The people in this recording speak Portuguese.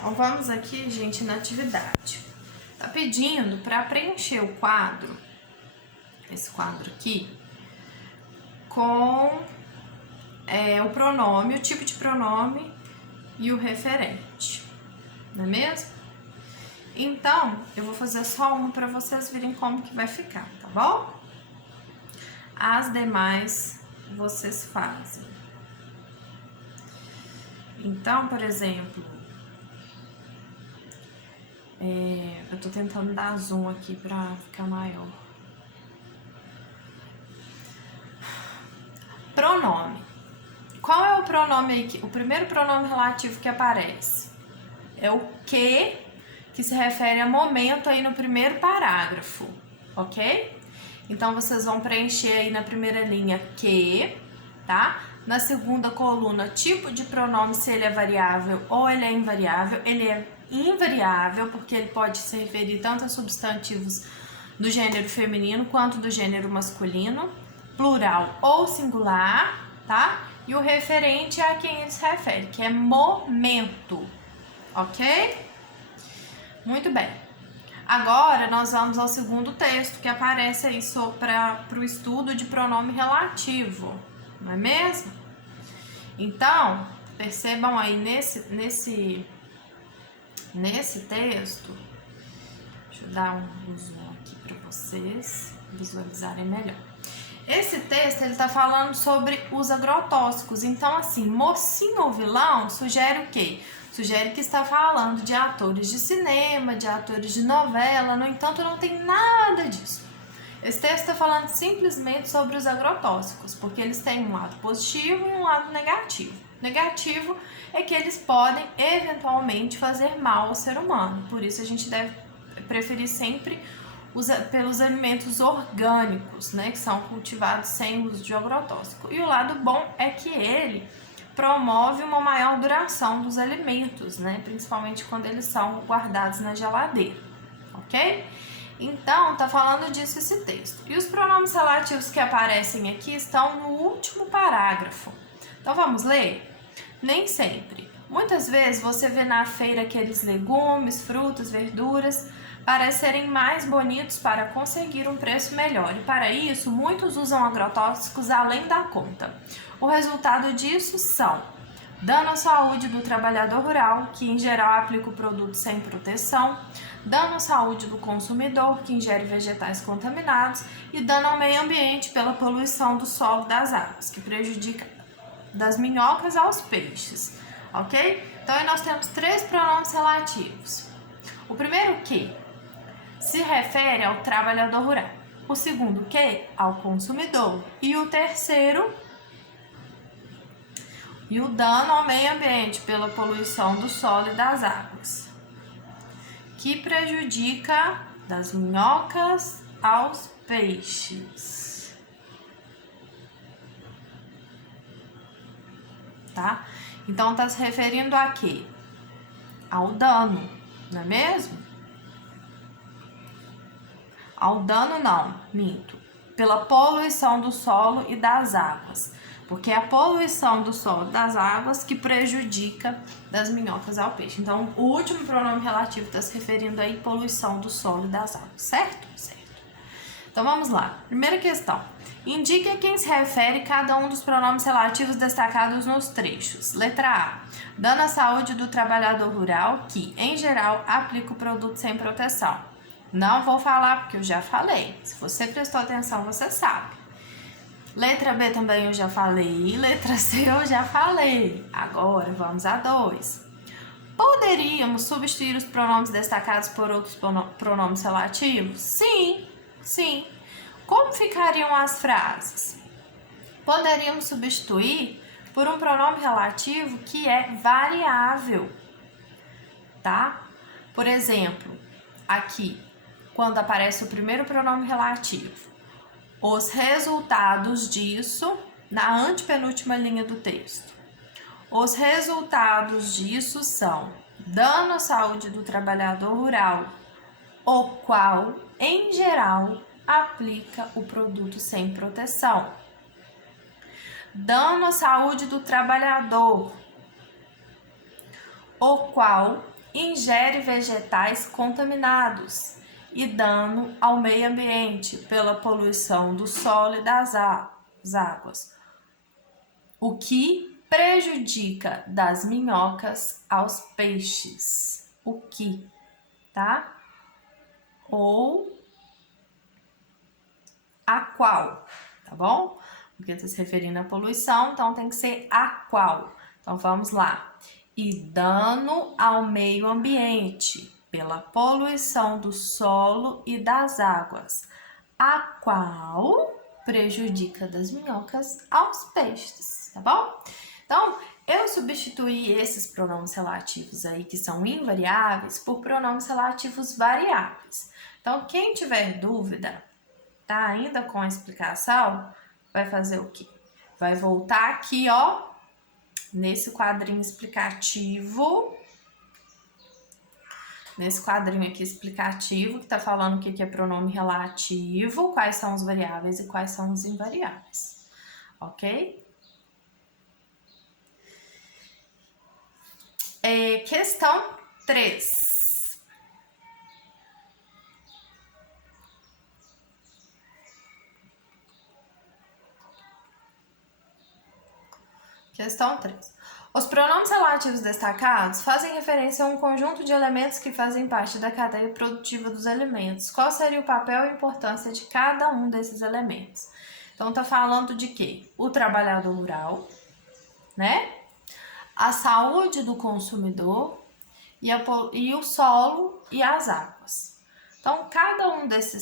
Então, vamos aqui, gente, na atividade. Tá pedindo para preencher o quadro, esse quadro aqui, com o pronome, o tipo de pronome e o referente, não é mesmo? Então, eu vou fazer só uma para vocês verem como que vai ficar, tá bom? As demais vocês fazem. Então, por exemplo, eu tô tentando dar zoom aqui para ficar maior. Pronome. Qual é o pronome aqui? O primeiro pronome relativo que aparece é o que se refere a momento aí no primeiro parágrafo, ok? Então, vocês vão preencher aí na primeira linha que, tá? Na segunda coluna, tipo de pronome, se ele é variável ou ele é invariável. Ele é invariável porque ele pode se referir tanto a substantivos do gênero feminino quanto do gênero masculino, plural ou singular, tá? E o referente é a quem ele se refere, que é momento, ok? Muito bem. Agora, nós vamos ao segundo texto que aparece aí para o estudo de pronome relativo, não é mesmo? Então, percebam aí nesse texto, deixa eu dar um zoom aqui para vocês visualizarem melhor. Esse texto, ele tá falando sobre os agrotóxicos. Então, assim, mocinho ou vilão sugere o quê? Sugere que está falando de atores de cinema, de atores de novela. No entanto, não tem nada disso. Esse texto está falando simplesmente sobre os agrotóxicos, porque eles têm um lado positivo e um lado negativo. Negativo é que eles podem, eventualmente, fazer mal ao ser humano. Por isso, a gente deve preferir sempre pelos alimentos orgânicos, né, que são cultivados sem uso de agrotóxico. E o lado bom é que ele promove uma maior duração dos alimentos, né, principalmente quando eles são guardados na geladeira, ok? Então, tá falando disso esse texto. E os pronomes relativos que aparecem aqui estão no último parágrafo. Então, vamos ler? Nem sempre. Muitas vezes você vê na feira aqueles legumes, frutas, verduras parecerem mais bonitos para conseguir um preço melhor. E para isso, muitos usam agrotóxicos além da conta. O resultado disso são dano à saúde do trabalhador rural, que em geral aplica o produto sem proteção, dano à saúde do consumidor, que ingere vegetais contaminados, e dano ao meio ambiente pela poluição do solo e das águas, que prejudica das minhocas aos peixes, ok? Então, aí nós temos três pronomes relativos. O primeiro que se refere ao trabalhador rural, o segundo que ao consumidor, e o terceiro, e o dano ao meio ambiente pela poluição do solo e das águas, que prejudica das minhocas aos peixes, tá? Então, tá se referindo a quê? Ao dano, não é mesmo? Ao dano não, minto, pela poluição do solo e das águas, porque é a poluição do solo e das águas que prejudica das minhocas ao peixe. Então, o último pronome relativo está se referindo aí à poluição do solo e das águas, certo? Certo. Então, vamos lá. Primeira questão. Indique a quem se refere cada um dos pronomes relativos destacados nos trechos. Letra A. Dano à saúde do trabalhador rural que, em geral, aplica o produto sem proteção. Não vou falar porque eu já falei. Se você prestou atenção, você sabe. Letra B também eu já falei. Letra C eu já falei. Agora vamos a 2. Poderíamos substituir os pronomes destacados por outros pronomes relativos? Sim, sim. Como ficariam as frases? Poderíamos substituir por um pronome relativo que é variável, tá? Por exemplo, aqui, quando aparece o primeiro pronome relativo, os resultados disso, na antepenúltima linha do texto. Os resultados disso são dano à saúde do trabalhador rural, o qual, em geral, aplica o produto sem proteção. Dano à saúde do trabalhador, o qual, ingere vegetais contaminados e dano ao meio ambiente pela poluição do solo e das águas, o que prejudica das minhocas aos peixes. O que, tá? Ou a qual, tá bom? Porque está se referindo à poluição, então tem que ser a qual. Então vamos lá. E dano ao meio ambiente pela poluição do solo e das águas, a qual prejudica das minhocas aos peixes, tá bom? Então, eu substituí esses pronomes relativos aí que são invariáveis por pronomes relativos variáveis. Então, quem tiver dúvida, tá ainda com a explicação, vai fazer o quê? Vai voltar aqui, ó, nesse quadrinho explicativo, nesse quadrinho aqui explicativo, que tá falando o que é pronome relativo, quais são os variáveis e quais são os invariáveis, ok? Questão 3. Questão 3. Os pronomes relativos destacados fazem referência a um conjunto de elementos que fazem parte da cadeia produtiva dos alimentos. Qual seria o papel e importância de cada um desses elementos? Então, tá falando de quê? O trabalhador rural, né? A saúde do consumidor e o solo e as águas. Então, cada um desses